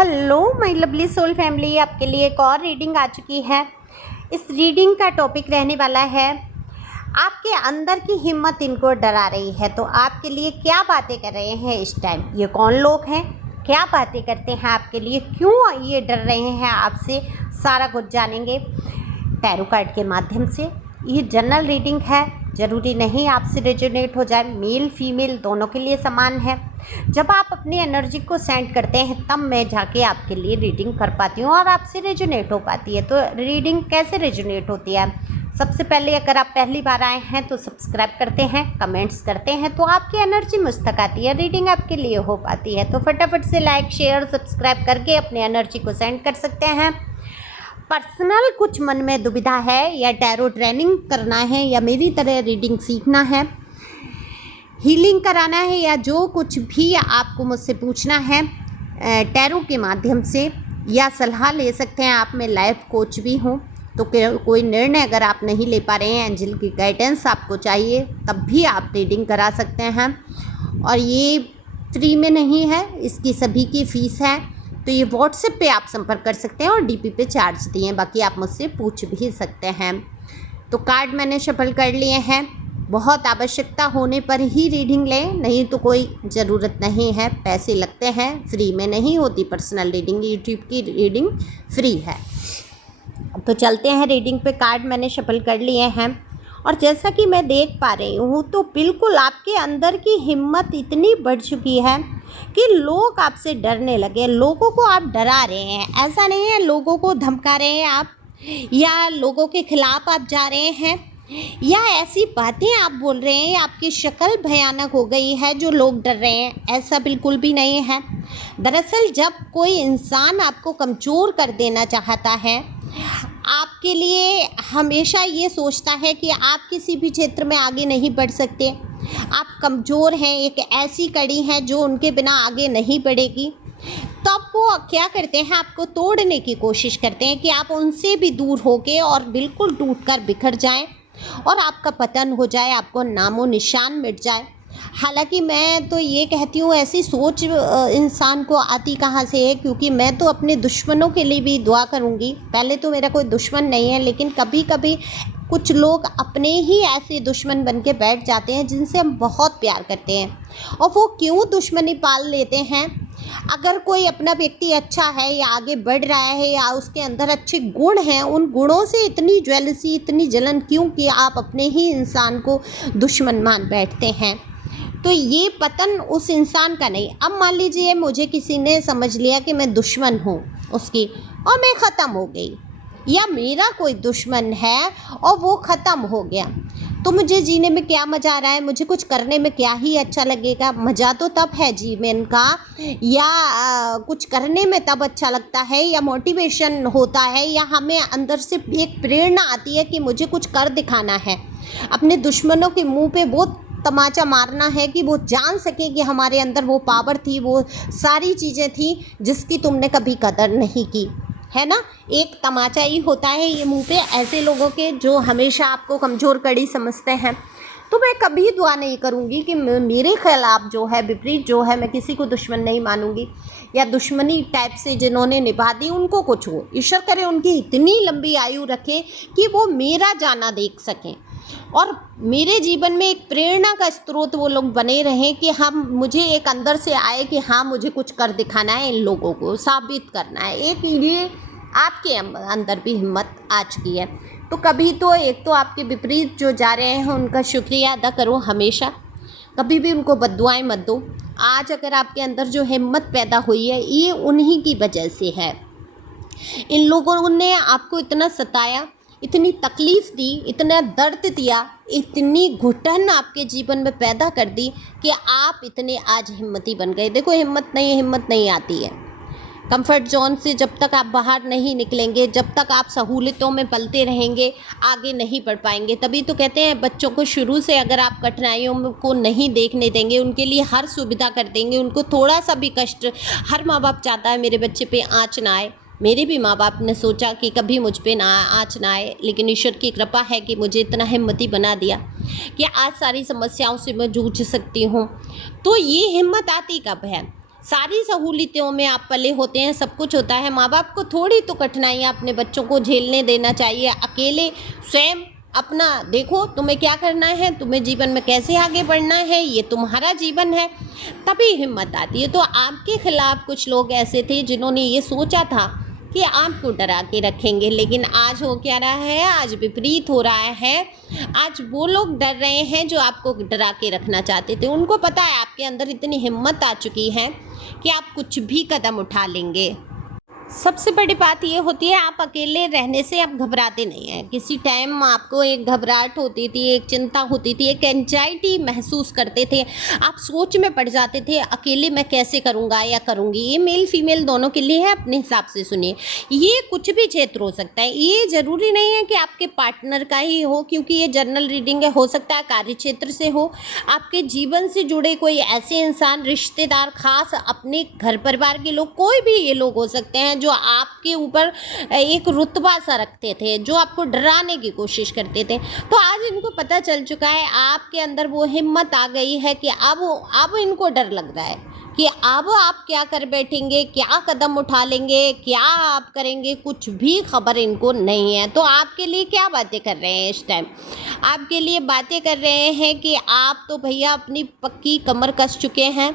Hello my lovely soul family, आपके लिए एक और रीडिंग आ चुकी है। इस रीडिंग का टॉपिक रहने वाला है आपके अंदर की हिम्मत इनको डरा रही है। तो आपके लिए क्या बातें कर रहे हैं इस टाइम, ये कौन लोग हैं, क्या बातें करते हैं आपके लिए, क्यों ये डर रहे हैं आपसे, सारा कुछ जानेंगे टैरो कार्ड के माध्यम से। ये जनरल रीडिंग है, ज़रूरी नहीं आपसे रेजोनेट हो जाए, मेल फीमेल दोनों के लिए समान है। जब आप अपनी एनर्जी को सेंड करते हैं तब मैं जाके आपके लिए रीडिंग कर पाती हूँ और आपसे रेजोनेट हो पाती है। तो रीडिंग कैसे रेजोनेट होती है, सबसे पहले अगर आप पहली बार आए हैं तो सब्सक्राइब करते हैं, कमेंट्स करते हैं तो आपकी एनर्जी मुझ तक आती है, रीडिंग आपके लिए हो पाती है। तो फटाफट से लाइक शेयर सब्सक्राइब करके अपनी एनर्जी को सेंड कर सकते हैं। पर्सनल कुछ मन में दुविधा है या टैरो ट्रेनिंग करना है या मेरी तरह रीडिंग सीखना है, हीलिंग कराना है या जो कुछ भी आपको मुझसे पूछना है टैरो के माध्यम से या सलाह ले सकते हैं आप। मैं लाइफ कोच भी हूँ, तो कोई निर्णय अगर आप नहीं ले पा रहे हैं, एंजल की गाइडेंस आपको चाहिए, तब भी आप रीडिंग करा सकते हैं। और ये फ्री में नहीं है, इसकी सभी की फ़ीस है। तो ये व्हाट्सएप पे आप संपर्क कर सकते हैं और डीपी पे चार्ज दिए हैं, बाकी आप मुझसे पूछ भी सकते हैं। तो कार्ड मैंने शफल कर लिए हैं, बहुत आवश्यकता होने पर ही रीडिंग लें, नहीं तो कोई ज़रूरत नहीं है। पैसे लगते हैं, फ्री में नहीं होती पर्सनल रीडिंग, यूट्यूब की रीडिंग फ्री है। तो चलते हैं रीडिंग पे। कार्ड मैंने शफल कर लिए हैं और जैसा कि मैं देख पा रही हूँ तो बिल्कुल आपके अंदर की हिम्मत इतनी बढ़ चुकी है कि लोग आपसे डरने लगे, लोगों को आप डरा रहे हैं। ऐसा नहीं है लोगों को धमका रहे हैं आप या लोगों के खिलाफ आप जा रहे हैं या ऐसी बातें आप बोल रहे हैं, आपकी शक्ल भयानक हो गई है जो लोग डर रहे हैं, ऐसा बिल्कुल भी नहीं है। दरअसल जब कोई इंसान आपको कमज़ोर कर देना चाहता है, आपके लिए हमेशा ये सोचता है कि आप किसी भी क्षेत्र में आगे नहीं बढ़ सकते, आप कमज़ोर हैं, एक ऐसी कड़ी है जो उनके बिना आगे नहीं बढ़ेगी, तब वो क्या करते हैं, आपको तोड़ने की कोशिश करते हैं कि आप उनसे भी दूर होके और बिल्कुल टूटकर बिखर जाएं और आपका पतन हो जाए, आपको नामो निशान मिट जाए। हालांकि मैं तो ये कहती हूँ, ऐसी सोच इंसान को आती कहाँ से है, क्योंकि मैं तो अपने दुश्मनों के लिए भी दुआ करूँगी। पहले तो मेरा कोई दुश्मन नहीं है, लेकिन कभी कभी कुछ लोग अपने ही ऐसे दुश्मन बन के बैठ जाते हैं जिनसे हम बहुत प्यार करते हैं। और वो क्यों दुश्मनी पाल लेते हैं, अगर कोई अपना व्यक्ति अच्छा है या आगे बढ़ रहा है या उसके अंदर अच्छे गुण हैं, उन गुणों से इतनी ज्वेलसी, इतनी जलन क्यों कि आप अपने ही इंसान को दुश्मन मान बैठते हैं। तो ये पतन उस इंसान का नहीं। अब मान लीजिए मुझे किसी ने समझ लिया कि मैं दुश्मन हूँ उसकी और मैं ख़त्म हो गई, या मेरा कोई दुश्मन है और वो ख़त्म हो गया, तो मुझे जीने में क्या मज़ा आ रहा है, मुझे कुछ करने में क्या ही अच्छा लगेगा। मज़ा तो तब है जीवन का या कुछ करने में तब अच्छा लगता है या मोटिवेशन होता है या हमें अंदर से एक प्रेरणा आती है कि मुझे कुछ कर दिखाना है, अपने दुश्मनों के मुंह पे वो तमाचा मारना है कि वो जान सके कि हमारे अंदर वो पावर थी, वो सारी चीज़ें थी जिसकी तुमने कभी कदर नहीं की, है ना। एक तमाचा ही होता है ये मुंह पे ऐसे लोगों के जो हमेशा आपको कमज़ोर कड़ी समझते हैं। तो मैं कभी दुआ नहीं करूँगी कि मेरे खिलाफ जो है, विपरीत जो है, मैं किसी को दुश्मन नहीं मानूंगी या दुश्मनी टाइप से जिन्होंने निभा दी उनको कुछ हो। ईश्वर करे उनकी इतनी लंबी आयु रखे कि वो मेरा जाना देख सकें और मेरे जीवन में एक प्रेरणा का स्रोत वो लोग बने रहें कि हम, मुझे एक अंदर से आए कि हाँ मुझे कुछ कर दिखाना है, इन लोगों को साबित करना है। एक ये आपके अंदर भी हिम्मत आ चुकी है। तो कभी तो एक तो आपके विपरीत जो जा रहे हैं उनका शुक्रिया अदा करो हमेशा, कभी भी उनको बद्दुआएं मत दो। आज अगर आपके अंदर जो हिम्मत पैदा हुई है ये उन्हीं की वजह से है। इन लोगों ने आपको इतना सताया, इतनी तकलीफ़ दी, इतना दर्द दिया, इतनी घुटन आपके जीवन में पैदा कर दी कि आप इतने आज हिम्मती बन गए। देखो हिम्मत नहीं आती है कंफर्ट जोन से। जब तक आप बाहर नहीं निकलेंगे, जब तक आप सहूलियतों में पलते रहेंगे, आगे नहीं बढ़ पाएंगे। तभी तो कहते हैं बच्चों को शुरू से अगर आप कठिनाइयों को नहीं देखने देंगे, उनके लिए हर सुविधा कर देंगे, उनको थोड़ा सा भी कष्ट, हर माँ बाप चाहता है मेरे बच्चे पे आँच ना आए। मेरे भी माँ बाप ने सोचा कि कभी मुझ पे ना आँच ना आए, लेकिन ईश्वर की कृपा है कि मुझे इतना हिम्मती बना दिया कि आज सारी समस्याओं से मैं जूझ सकती हूँ। तो ये हिम्मत आती कब है, सारी सहूलियतों में आप पले होते हैं, सब कुछ होता है। माँ बाप को थोड़ी तो कठिनाइयाँ अपने बच्चों को झेलने देना चाहिए। अकेले स्वयं अपना देखो, तुम्हें क्या करना है, तुम्हें जीवन में कैसे आगे बढ़ना है, ये तुम्हारा जीवन है, तभी हिम्मत आती है। तो आपके खिलाफ कुछ लोग ऐसे थे जिन्होंने ये सोचा था कि आपको डरा के रखेंगे, लेकिन आज हो क्या रहा है, आज विपरीत हो रहा है। आज वो लोग डर रहे हैं जो आपको डरा के रखना चाहते थे। उनको पता है आपके अंदर इतनी हिम्मत आ चुकी है कि आप कुछ भी कदम उठा लेंगे। सबसे बड़ी बात ये होती है, आप अकेले रहने से आप घबराते नहीं हैं। किसी टाइम आपको एक घबराहट होती थी, एक चिंता होती थी, एक एंजाइटी महसूस करते थे, आप सोच में पड़ जाते थे अकेले मैं कैसे करूँगा या करूँगी। ये मेल फीमेल दोनों के लिए है, अपने हिसाब से सुनिए। ये कुछ भी क्षेत्र हो सकता है, ये ज़रूरी नहीं है कि आपके पार्टनर का ही हो, क्योंकि ये जनरल रीडिंग है। हो सकता है कार्य क्षेत्र से हो, आपके जीवन से जुड़े कोई ऐसे इंसान, रिश्तेदार, खास अपने घर परिवार के लोग, कोई भी ये लोग हो सकते हैं जो आपके ऊपर एक रुतबा सा रखते थे, जो आपको डराने की कोशिश करते थे। तो आज इनको पता चल चुका है, आपके अंदर वो हिम्मत आ गई है कि अब इनको डर लग रहा है कि अब आप क्या कर बैठेंगे, क्या कदम उठा लेंगे, क्या आप करेंगे, कुछ भी खबर इनको नहीं है। तो आपके लिए क्या बातें कर रहे हैं इस टाइम, आपके लिए बातें कर रहे हैं कि आप तो भैया अपनी पक्की कमर कस चुके हैं।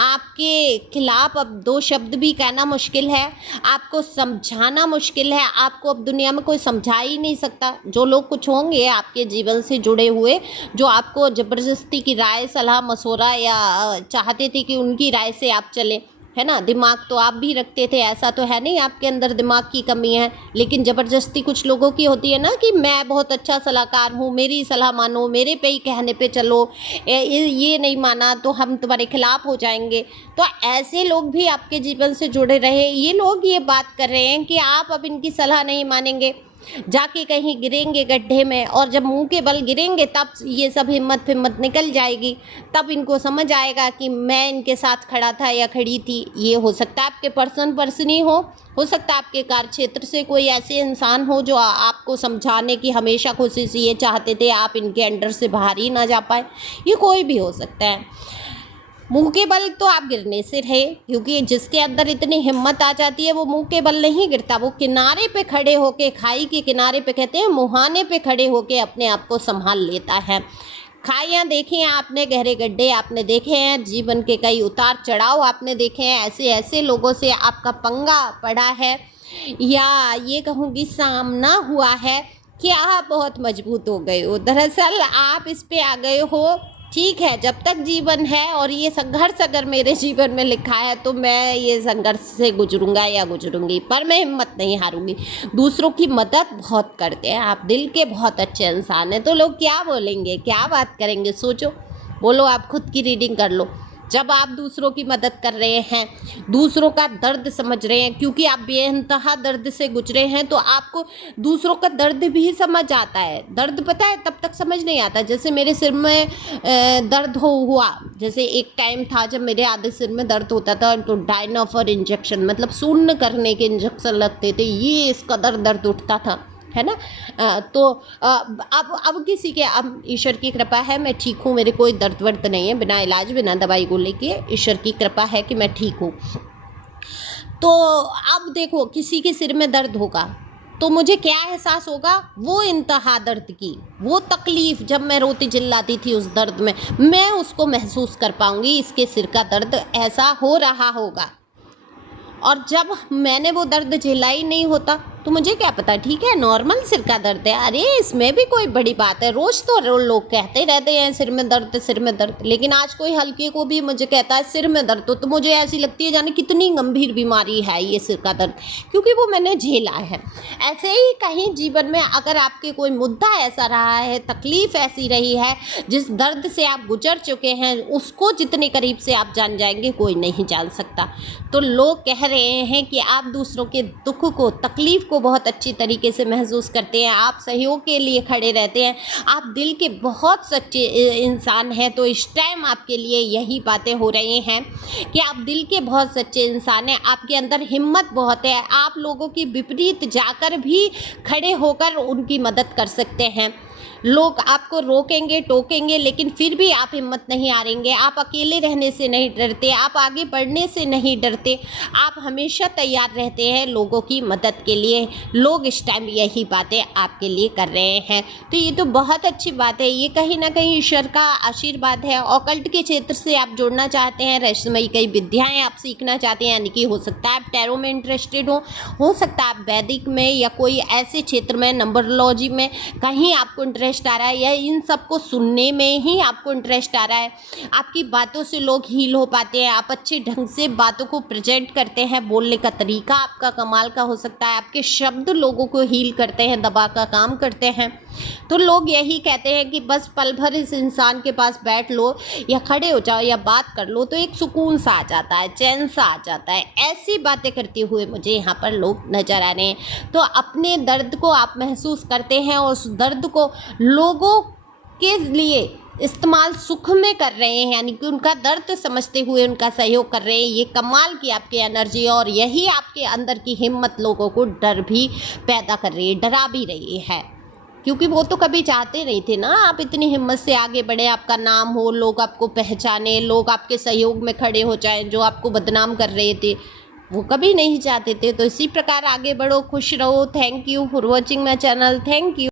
आपके खिलाफ अब दो शब्द भी कहना मुश्किल है, आपको समझाना मुश्किल है। आपको अब दुनिया में कोई समझा ही नहीं सकता। जो लोग कुछ होंगे आपके जीवन से जुड़े हुए, जो आपको ज़बरदस्ती की राय, सलाह, मशवरा या चाहते थे कि उनकी राय से आप चलें, है ना। दिमाग तो आप भी रखते थे, ऐसा तो है नहीं आपके अंदर दिमाग की कमी है, लेकिन ज़बरदस्ती कुछ लोगों की होती है ना कि मैं बहुत अच्छा सलाहकार हूँ, मेरी सलाह मानो, मेरे पे ही कहने पे चलो, ये नहीं माना तो हम तुम्हारे खिलाफ हो जाएंगे। तो ऐसे लोग भी आपके जीवन से जुड़े रहे। ये लोग ये बात कर रहे हैं कि आप अब इनकी सलाह नहीं मानेंगे, जाके कहीं गिरेंगे गड्ढे में, और जब मुंह के बल गिरेंगे तब ये सब हिम्मत निकल जाएगी। तब इनको समझ आएगा कि मैं इनके साथ खड़ा था या खड़ी थी। ये हो सकता है आपके पर्सन ही हो सकता है आपके कार्य क्षेत्र से कोई ऐसे इंसान हो जो आपको समझाने की हमेशा कोशिश ये चाहते थे आप इनके अंडर से बाहर ही ना जा पाए। ये कोई भी हो सकता है। मुंह के बल तो आप गिरने से रहे, क्योंकि जिसके अंदर इतनी हिम्मत आ जाती है वो मुंह के बल नहीं गिरता, वो किनारे पे खड़े होके, खाई के किनारे पे कहते हैं मुहाने पे खड़े होके अपने आप को संभाल लेता है। खाइयाँ देखी हैं आपने, गहरे गड्ढे आपने देखे हैं, जीवन के कई उतार चढ़ाव आपने देखे हैं। ऐसे ऐसे लोगों से आपका पंगा पड़ा है, या ये कहूँगी सामना हुआ है कि आप बहुत मजबूत हो गए हो। दरअसल आप इस पे आ गए हो, ठीक है, जब तक जीवन है और ये संघर्ष अगर मेरे जीवन में लिखा है तो मैं ये संघर्ष से गुजरूंगा या गुजरूंगी, पर मैं हिम्मत नहीं हारूंगी। दूसरों की मदद बहुत करते हैं आप, दिल के बहुत अच्छे इंसान हैं। तो लोग क्या बोलेंगे, क्या बात करेंगे, सोचो, बोलो, आप खुद की रीडिंग कर लो। जब आप दूसरों की मदद कर रहे हैं, दूसरों का दर्द समझ रहे हैं, क्योंकि आप बेइंतहा दर्द से गुजरे हैं, तो आपको दूसरों का दर्द भी समझ आता है। दर्द पता है तब तक समझ नहीं आता, जैसे मेरे सिर में दर्द हुआ, जैसे एक टाइम था जब मेरे आधे सिर में दर्द होता था, तो डायनोफर इंजेक्शन, मतलब शून्य करने के इंजेक्शन लगते थे, ये इस कदर दर्द उठता था, है ना। तो अब किसी के, अब ईश्वर की कृपा है मैं ठीक हूँ, मेरे कोई दर्द वर्द नहीं है, बिना इलाज बिना दवाई गोली के ईश्वर की कृपा है कि मैं ठीक हूँ। तो अब देखो, किसी के सिर में दर्द होगा तो मुझे क्या एहसास होगा, वो इंतहा दर्द की, वो तकलीफ़ जब मैं रोती चिल्लाती थी उस दर्द में, मैं उसको महसूस कर पाऊँगी। इसके सिर का दर्द ऐसा हो रहा होगा, और जब मैंने वो दर्द झेला ही नहीं होता तो मुझे क्या पता, ठीक है नॉर्मल सिर का दर्द है, अरे इसमें भी कोई बड़ी बात है। रोज़ तो लोग कहते रहते हैं सिर में दर्द, सिर में दर्द, लेकिन आज कोई हल्के को भी मुझे कहता है सिर में दर्द, तो मुझे ऐसी लगती है जाने कितनी गंभीर बीमारी है ये सिर का दर्द, क्योंकि वो मैंने झेला है। ऐसे ही कहीं जीवन में अगर आपके कोई मुद्दा ऐसा रहा है, तकलीफ़ ऐसी रही है, जिस दर्द से आप गुजर चुके हैं, उसको जितने करीब से आप जान जाएंगे कोई नहीं जान सकता। तो लोग कह रहे हैं कि आप दूसरों के दुख को, तकलीफ़ को बहुत अच्छी तरीके से महसूस करते हैं, आप सहयोग के लिए खड़े रहते हैं, आप दिल के बहुत सच्चे इंसान हैं। तो इस टाइम आपके लिए यही बातें हो रही हैं कि आप दिल के बहुत सच्चे इंसान हैं, आपके अंदर हिम्मत बहुत है, आप लोगों की विपरीत जाकर भी खड़े होकर उनकी मदद कर सकते हैं। लोग आपको रोकेंगे, टोकेंगे, लेकिन फिर भी आप हिम्मत नहीं हारेंगे। आप अकेले रहने से नहीं डरते, आप आगे बढ़ने से नहीं डरते, आप हमेशा तैयार रहते हैं लोगों की मदद के लिए। लोग इस टाइम यही बातें आपके लिए कर रहे हैं, तो ये तो बहुत अच्छी बात है। ये कहीं ना कहीं ईश्वर का आशीर्वाद है। ऑकल्ट के क्षेत्र से आप जुड़ना चाहते हैं, रहस्यमयी कई विद्याएं आप सीखना चाहते हैं, यानी कि हो सकता है आप टैरो में इंटरेस्टेड हो सकता है आप वैदिक में या कोई ऐसे क्षेत्र में, नंबरोलॉजी में कहीं आपको इंटरेस्ट आ रहा है, या इन सबको सुनने में ही आपको इंटरेस्ट आ रहा है। आपकी बातों से लोग हील हो पाते हैं, आप अच्छे ढंग से बातों को प्रेजेंट करते हैं, बोलने का तरीका आपका कमाल का हो सकता है, आपके शब्द लोगों को हील करते हैं, दबा का काम करते हैं। तो लोग यही कहते हैं कि बस पल भर इस इंसान के पास बैठ लो या खड़े हो जाओ या बात कर लो तो एक सुकून सा आ जाता है, चैन सा आ जाता है। ऐसी बातें करते हुए मुझे यहाँ पर लोग नज़र आ रहे हैं। तो अपने दर्द को आप महसूस करते हैं और उस दर्द को लोगों के लिए इस्तेमाल सुख में कर रहे हैं, यानी कि उनका दर्द समझते हुए उनका सहयोग कर रहे हैं। ये कमाल की आपकी एनर्जी, और यही आपके अंदर की हिम्मत लोगों को डर भी पैदा कर रही है, डरा भी रही है, क्योंकि वो तो कभी चाहते नहीं थे ना आप इतनी हिम्मत से आगे बढ़े, आपका नाम हो, लोग आपको पहचाने, लोग आपके सहयोग में खड़े हो जाएं। जो आपको बदनाम कर रहे थे वो कभी नहीं चाहते थे। तो इसी प्रकार आगे बढ़ो, खुश रहो। Thank you for watching my channel. Thank you.